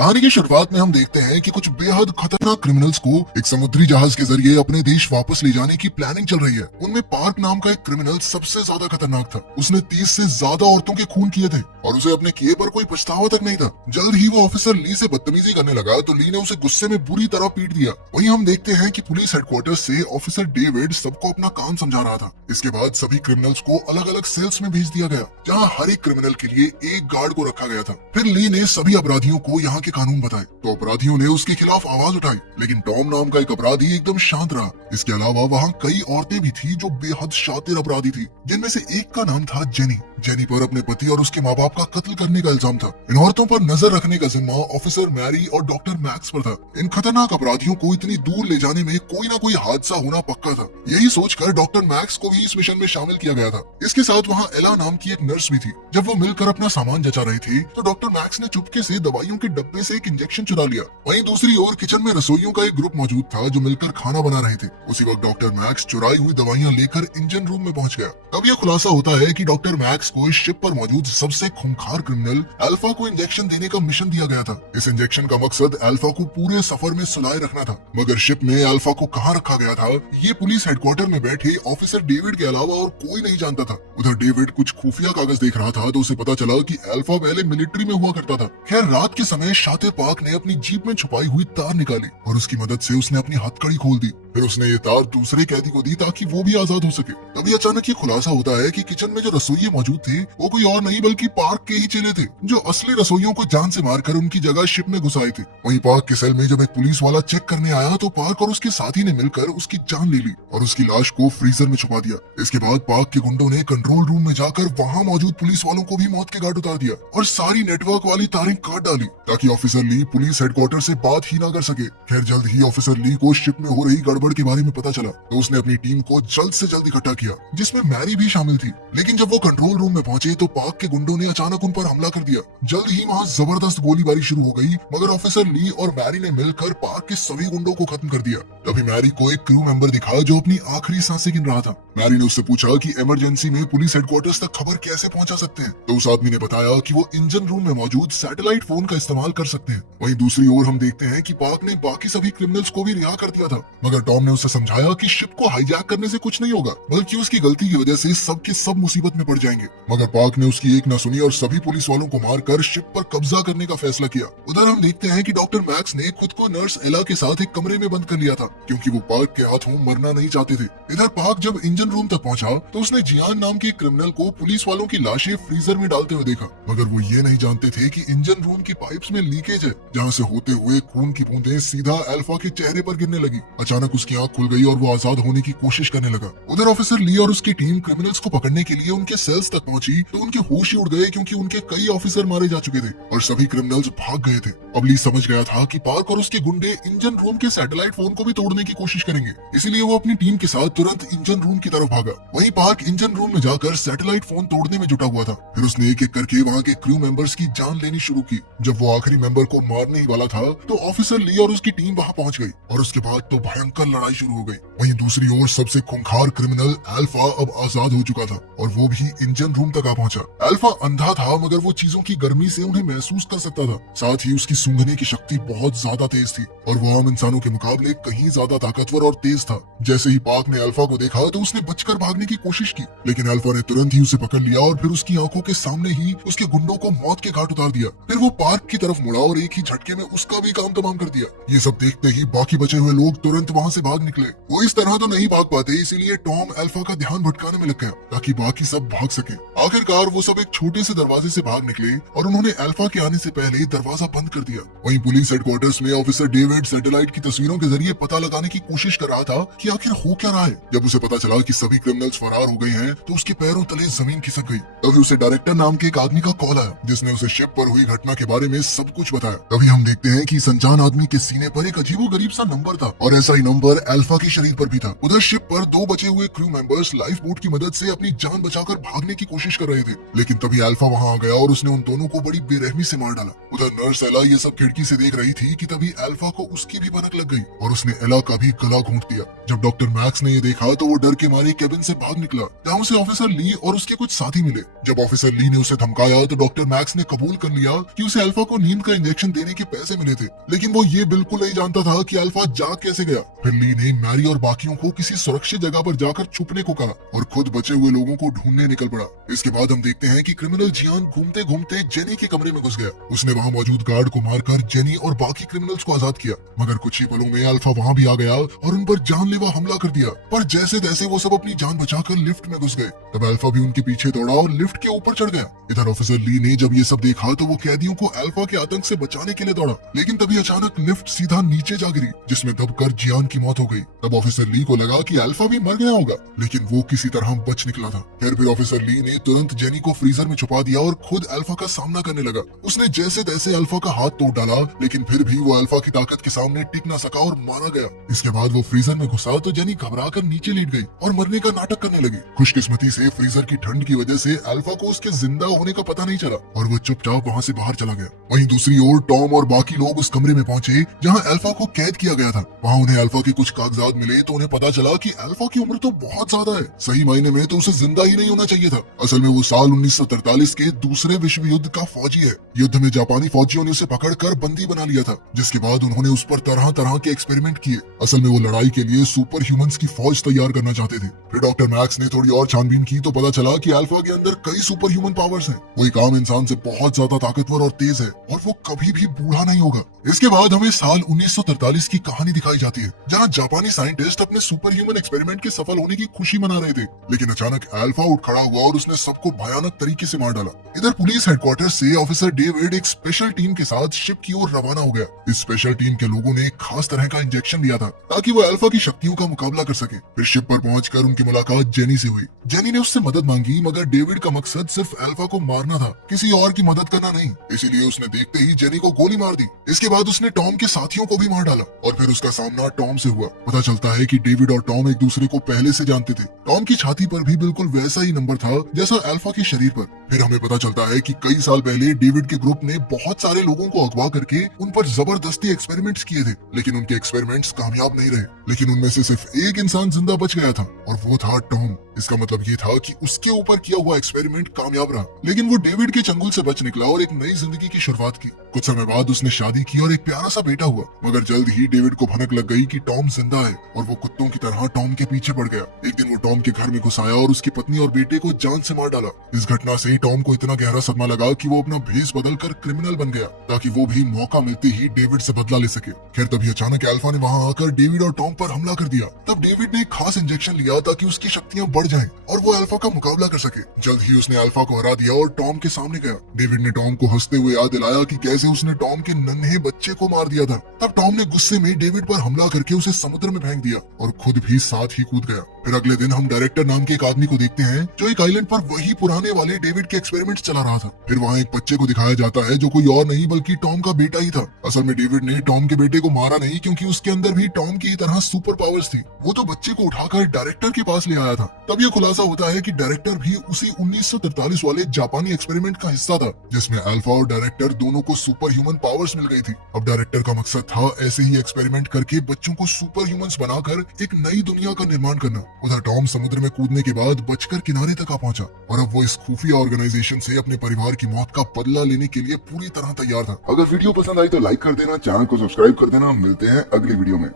कहानी की शुरुआत में हम देखते हैं कि कुछ बेहद खतरनाक क्रिमिनल्स को एक समुद्री जहाज के जरिए अपने देश वापस ले जाने की प्लानिंग चल रही है। उनमें पार्क नाम का एक क्रिमिनल सबसे ज्यादा खतरनाक था। उसने 30 से ज्यादा औरतों के खून किए थे और उसे अपने किए पर कोई पछतावा तक नहीं था। जल्द ही वो ऑफिसर ली से बदतमीजी करने लगा तो ली ने उसे गुस्से में बुरी तरह पीट दिया। वहीं हम देखते हैं कि पुलिस हेडक्वार्टर्स से ऑफिसर डेविड सबको अपना काम समझा रहा था। इसके बाद सभी क्रिमिनल्स को अलग अलग सेल्स में भेज दिया गया, जहाँ हर एक क्रिमिनल के लिए एक गार्ड को रखा गया था। फिर ली ने सभी अपराधियों को यहाँ के कानून बताए तो अपराधियों ने उसके खिलाफ आवाज उठाई, लेकिन टॉम नाम का एक अपराधी एकदम शांत रहा। इसके अलावा वहाँ कई औरतें भी थी जो बेहद शातिर अपराधी थी, जिनमें से एक का नाम था जेनी। जेनी पर अपने पति और उसके माँ बाप का कत्ल करने का इल्जाम था। इन औरतों पर नजर रखने का जिम्मा ऑफिसर मैरी और डॉक्टर मैक्स पर था। इन खतरनाक अपराधियों को इतनी दूर ले जाने में कोई ना कोई हादसा होना पक्का था। यही सोचकर डॉक्टर मैक्स को भी इस मिशन में शामिल किया गया था। इसके साथ वहाँ एला नाम की एक नर्स भी थी। जब वो मिलकर अपना सामान जचा रहे थे तो डॉक्टर मैक्स ने चुपके से दवाइयों के डब्बे से एक इंजेक्शन चुरा लिया। वहीं दूसरी ओर किचन में रसोइयों का एक ग्रुप मौजूद था जो मिलकर खाना बना रहे थे। उसी वक्त डॉक्टर मैक्स चुराई हुई दवाइयां लेकर इंजन रूम में पहुंच गया। तब यह खुलासा होता है कि डॉक्टर मैक्स को इस शिप पर मौजूद सबसे खूंखार क्रिमिनल अल्फा को इंजेक्शन देने का मिशन दिया गया था। इस इंजेक्शन का मकसद अल्फा को पूरे सफर में सुलाए रखना था। मगर शिप में अल्फा को कहाँ रखा गया था ये पुलिस हेडक्वार्टर में बैठे ऑफिसर डेविड के अलावा और कोई नहीं जानता था। उधर डेविड कुछ खुफिया कागज देख रहा था तो उसे पता चला कि अल्फा पहले मिलिट्री में हुआ करता था। खैर रात के समय शातिर पार्क ने अपनी जीप में छुपाई हुई तार निकाली और उसकी मदद से उसने अपनी हथकड़ी खोल दी। फिर उसने ये तार दूसरे कैदी को दी ताकि वो भी आजाद हो सके। तभी अचानक ये खुलासा होता है कि किचन में जो रसोइये मौजूद थे वो कोई और नहीं बल्कि पार्क के ही चेले थे, जो असली रसोइयों को जान से मारकर उनकी जगह शिप में घुस आए थे। वहीं पार्क के सेल में जब एक पुलिस वाला चेक करने आया तो पार्क और उसके साथी ने मिलकर उसकी जान ले ली और उसकी लाश को फ्रीजर में छुपा दिया। इसके बाद पार्क के गुंडों ने कंट्रोल रूम में जाकर वहाँ मौजूद पुलिस वालों को भी मौत के घाट उतार दिया और सारी नेटवर्क वाली तारें काट डाली ताकि ऑफिसर ली पुलिस हेडक्वार्टर से बात ही ना कर सके। खैर जल्द ही ऑफिसर ली को शिप में हो रही गड़बड़ के बारे में पता चला तो उसने अपनी टीम को जल्द से जल्द इकट्ठा किया, जिसमें मैरी भी शामिल थी। लेकिन जब वो कंट्रोल रूम में पहुंचे तो पार्क के गुंडों ने अचानक उन पर हमला कर दिया। जल्द ही वहाँ जबरदस्त गोलीबारी शुरू हो गई, मगर ऑफिसर ली और मैरी ने मिलकर पार्क के सभी गुंडों को खत्म कर दिया। तभी मैरी को एक क्रू मेंबर दिखा जो अपनी आखिरी सांसें गिन रहा था। मैरी ने उससे पूछा कि इमरजेंसी में पुलिस हेडक्वार्टर्स तक खबर कैसे पहुंचा सकते हैं, तो उस आदमी ने बताया कि वो इंजन रूम में मौजूद सैटेलाइट फोन का इस्तेमाल कर सकते हैं। वहीं दूसरी ओर हम देखते हैं कि पार्क ने बाकी सभी क्रिमिनल्स को भी रिहा कर दिया था, मगर टॉम ने उसे समझाया कि शिप को हाईजैक करने से कुछ नहीं होगा, बल्कि उसकी गलती की वजह से सब के सब मुसीबत में पड़ जाएंगे। मगर पार्क ने उसकी एक न सुनी और सभी पुलिस वालों को मारकर शिप पर कब्जा करने का फैसला किया। उधर हम देखते हैं कि डॉक्टर मैक्स ने खुद को नर्स एला के साथ एक कमरे में बंद कर लिया था, क्योंकि वो पार्क के हाथों मरना नहीं चाहते थे। इधर पार्क जब इंजन रूम तक पहुंचा तो उसने जियान नाम के क्रिमिनल को पुलिस वालों की लाशें फ्रीजर में डालते हुए देखा, मगर वो ये नहीं जानते थे कि इंजन रूम की पाइप्स में लीकेज है, जहाँ से होते हुए खून की बूंदें सीधा अल्फा के चेहरे पर गिरने लगी। अचानक उसकी आंख खुल गई और वो आजाद होने की कोशिश करने लगा। उधर ऑफिसर ली और उसकी टीम क्रिमिनल्स को पकड़ने के लिए उनके सेल्स तक पहुंची तो उनके होश ही उड़ गए, क्योंकि उनके कई ऑफिसर मारे जा चुके थे और सभी क्रिमिनल्स भाग गए थे। अब ली समझ गया था कि पार्क और उसके गुंडे इंजन रूम के सैटेलाइट फोन को भी तोड़ने की कोशिश करेंगे, इसीलिए वो अपनी टीम के साथ तुरंत इंजन रूम की तरफ भागा। वहीं पार्क इंजन रूम में जाकर सैटेलाइट फोन तोड़ने में जुटा हुआ था। फिर उसने एक एक करके वहाँ के क्रू मेंबर्स की जान लेनी शुरू की। जब वो आखिरी मेंबर को मारने ही वाला था तो ऑफिसर ली और उसकी टीम वहाँ पहुंच गई और उसके बाद तो भयंकर लड़ाई शुरू हो गई। वहीं दूसरी ओर सबसे खूंखार क्रिमिनल अल्फा अब आजाद हो चुका था और वो भी इंजन रूम तक आ पहुंचा। अल्फा अंधा था, मगर वो चीजों की गर्मी से उन्हें महसूस कर सकता था। साथ ही उसकी सूंघने की शक्ति बहुत ज्यादा तेज थी और वो आम इंसानों के मुकाबले कहीं ज्यादा ताकतवर और तेज था। जैसे ही पार्क ने अल्फा को देखा तो उसने बचकर भागने की कोशिश की, लेकिन अल्फा ने तुरंत ही उसे पकड़ लिया और फिर उसकी आंखों के सामने ही उसके गुंडों को मौत के घाट उतार दिया। फिर वो पार्क की तरफ मुड़ा और एक ही झटके में उसका भी काम तमाम कर दिया। ये सब देखते ही बाकी बचे हुए लोग तुरंत वहाँ से भाग निकले। वो इस तरह तो नहीं भाग पाते, इसीलिए टॉम अल्फा का ध्यान भटकाने में लग गया ताकि बाकी सब भाग सके। आखिरकार वो सब एक छोटे से दरवाजे से भाग निकले और उन्होंने अल्फा के आने से पहले दरवाजा बंद कर दिया। वहीं पुलिस हेडक्वार्टर्स में ऑफिसर डेविड सैटेलाइट की तस्वीरों के जरिए पता लगाने की कोशिश कर रहा था कि आखिर हो क्या रहा है। जब उसे पता चला कि सभी क्रिमिनल्स फरार हो गए हैं तो उसके पैरों तले जमीन खिसक गई। तभी उसे डायरेक्टर नाम के एक आदमी का कॉल आया, जिसने उसे शिप पर हुई घटना के बारे में सब कुछ बताया। तभी हम देखते हैं कि इस अनजान आदमी के सीने पर एक अजीबोगरीब सा नंबर था और ऐसा ही नंबर पावर अल्फा के शरीर पर भी था। उधर शिप पर 2 बचे हुए क्रू मेंबर्स लाइफ बोट की मदद से अपनी जान बचाकर भागने की कोशिश कर रहे थे, लेकिन तभी अल्फा वहां आ गया और उसने उन दोनों को बड़ी बेरहमी से मार डाला। उधर नर्स एला ये सब खिड़की से देख रही थी कि तभी अल्फा को उसकी भी भनक लग गई और उसने एला का भी गला घोंट दिया। जब डॉक्टर मैक्स ने ये देखा तो वो डर के मारे केबिन से भाग निकला, जहाँ उसे ऑफिसर ली और उसके कुछ साथी मिले। जब ऑफिसर ली ने उसे धमकाया तो डॉक्टर मैक्स ने कबूल कर लिया कि उसे अल्फा को नींद का इंजेक्शन देने के पैसे मिले थे, लेकिन वो ये बिल्कुल नहीं जानता था कि अल्फा जाग कैसे गया। फिर ली ने मैरी और बाकियों को किसी सुरक्षित जगह पर जाकर छुपने को कहा और खुद बचे हुए लोगों को ढूंढने निकल पड़ा। इसके बाद हम देखते हैं कि क्रिमिनल जियान घूमते घूमते जेनी के कमरे में घुस गया। उसने वहाँ मौजूद गार्ड को मारकर जेनी और बाकी क्रिमिनल्स को आजाद किया, मगर कुछ ही पलों में अल्फा वहाँ भी आ गया और उन पर जानलेवा हमला कर दिया। पर जैसे तैसे वो सब अपनी जान बचाकर लिफ्ट में घुस गए। तब अल्फा भी उनके पीछे दौड़ा और लिफ्ट के ऊपर चढ़ गया। इधर ऑफिसर ली ने जब ये सब देखा तो वो कैदियों को अल्फा के आतंक से बचाने के लिए दौड़ा, लेकिन तभी अचानक लिफ्ट सीधा नीचे जा गिरी, जिसमें दबकर जियान की मौत हो गई। तब ऑफिसर ली को लगा कि अल्फा भी मर गया होगा, लेकिन वो किसी तरह बच निकला था। फिर ऑफिसर ली ने तुरंत जेनी को फ्रीजर में छुपा दिया और खुद अल्फा का सामना करने लगा। उसने जैसे तैसे अल्फा का हाथ तोड़ डाला, लेकिन फिर भी वो अल्फा की ताकत के सामने टिक ना सका और मारा गया। इसके बाद वो फ्रीजर में घुसा तो जेनी घबराकर नीचे लेट गई और मरने का नाटक करने लगी। खुशकिस्मती से फ्रीजर की ठंड की वजह से अल्फा को उसके जिंदा होने का पता नहीं चला और वो चुपचाप वहाँ से बाहर चला गया। वहीं दूसरी ओर टॉम और बाकी लोग उस कमरे में पहुंचे जहाँ अल्फा को कैद किया गया था। वहाँ उन्हें अल्फा के कुछ कागजात मिले तो उन्हें पता चला कि अल्फा की उम्र तो बहुत ज्यादा है, सही मायने में तो उसे जिंदा ही नहीं होना चाहिए था। असल में वो साल 1943 के दूसरे विश्व युद्ध का फौजी है। युद्ध में जापानी फौजियों ने उसे पकड़कर बंदी बना लिया था, जिसके बाद उन्होंने उस पर तरह तरह के एक्सपेरिमेंट किए। असल में वो लड़ाई के लिए सुपर ह्यूमंस की फौज तैयार करना चाहते थे। फिर डॉक्टर मैक्स ने थोड़ी और छानबीन की तो पता चला कि अल्फा के अंदर कई सुपर ह्यूमन पावर्स हैं। वो एक आम इंसान से बहुत ज्यादा ताकतवर और तेज है और वो कभी भी बूढ़ा नहीं होगा। इसके बाद हमें साल 1943 की कहानी दिखाई जाती है, जहाँ जापानी साइंटिस्ट अपने सुपर ह्यूमन एक्सपेरिमेंट के सफल होने की खुशी मना रहे थे, लेकिन अचानक अल्फा उठ खड़ा हुआ और उसने सबको भयानक तरीके से मार डाला। इधर पुलिस हेडक्वार्टर से ऑफिसर डेविड एक स्पेशल टीम के साथ शिप की ओर रवाना हो गया। इस स्पेशल टीम के लोगों ने एक खास तरह का इंजेक्शन दिया था ताकि वो अल्फा की शक्तियों का मुकाबला कर सके। फिर शिप पर पहुंचकर उनकी मुलाकात जेनी से हुई। जेनी ने उससे मदद मांगी, मगर डेविड का मकसद सिर्फ अल्फा को मारना था, किसी और की मदद करना नहीं। इसीलिए उसने देखते ही जेनी को गोली मार दी। इसके बाद उसने टॉम के साथियों को भी मार डाला और फिर उसका सामना टॉम से हुआ। पता चलता है कि डेविड और टॉम एक दूसरे को पहले से जानते थे। टॉम की छाती पर भी बिल्कुल वैसा ही नंबर था जैसा अल्फा के शरीर पर। फिर हमें पता चलता है कि कई साल पहले डेविड के ग्रुप ने बहुत सारे लोगों को अगवा करके उन पर जबरदस्ती एक्सपेरिमेंट्स किए थे, लेकिन उनके एक्सपेरिमेंट्स कामयाब नहीं रहे। लेकिन उनमें से सिर्फ एक इंसान जिंदा बच गया था और वो था टॉम। इसका मतलब ये था कि उसके ऊपर किया हुआ एक्सपेरिमेंट कामयाब रहा, लेकिन वो डेविड के चंगुल से बच निकला और एक नई जिंदगी की शुरुआत की। कुछ समय बाद उसने शादी की और एक प्यारा सा बेटा हुआ, मगर जल्द ही डेविड को भनक लग गई कि टॉम जिंदा है और वो कुत्तों की तरह टॉम के पीछे पड़ गया। एक दिन वो टॉम के घर में घुस आया और उसकी पत्नी और बेटे को जान से मार डाला। इस घटना से टॉम को इतना गहरा सदमा लगा कि वो अपना भेष बदलकर क्रिमिनल बन गया, ताकि वो भी मौका मिलते ही डेविड से बदला ले सके। खैर तभी अचानक अल्फा ने वहाँ आकर डेविड और टॉम पर हमला कर दिया। तब डेविड ने एक खास इंजेक्शन लिया ताकि उसकी शक्तियाँ बढ़ जाएं और वो अल्फा का मुकाबला कर सके। जल्द ही उसने अल्फा को हरा दिया और टॉम के सामने गया। डेविड ने टॉम को हंसते हुए याद दिलाया कि कैसे उसने टॉम के नन्हे बच्चे को मार दिया था। तब टॉम ने गुस्से में डेविड पर हमला करके उसे समुद्र में फेंक दिया और खुद भी साथ ही कूद गया। फिर अगले दिन हम डायरेक्टर नाम के एक आदमी को देखते हैं जो एक आइलैंड पर वही पुराने वाले डेविड के एक्सपेरिमेंट्स चला रहा था। फिर वहाँ एक बच्चे को दिखाया जाता है जो कोई और नहीं बल्कि टॉम का बेटा ही था। असल में डेविड ने टॉम के बेटे को मारा नहीं, क्योंकि उसके अंदर भी टॉम की तरह सुपर पावर्स थी। वो तो बच्चे को उठाकर डायरेक्टर के पास ले आया था। तब यह खुलासा होता है कि डायरेक्टर भी उसी 1943 वाले जापानी एक्सपेरिमेंट का हिस्सा था, जिसमें अल्फा और डायरेक्टर दोनों को सुपर ह्यूमन पावर्स मिल गई थी। अब डायरेक्टर का मकसद था ऐसे ही एक्सपेरिमेंट करके बच्चों को सुपर ह्यूमंस बनाकर एक नई दुनिया का निर्माण करना। उधर टॉम समुद्र में कूदने के बाद बचकर किनारे तक आ पहुंचा और अब वो इस खुफिया ऑर्गेनाइजेशन से अपने परिवार की मौत का बदला लेने के लिए पूरी तरह तैयार था। अगर वीडियो पसंद आई तो लाइक कर देना, चैनल को सब्सक्राइब कर देना। मिलते हैं अगली वीडियो में।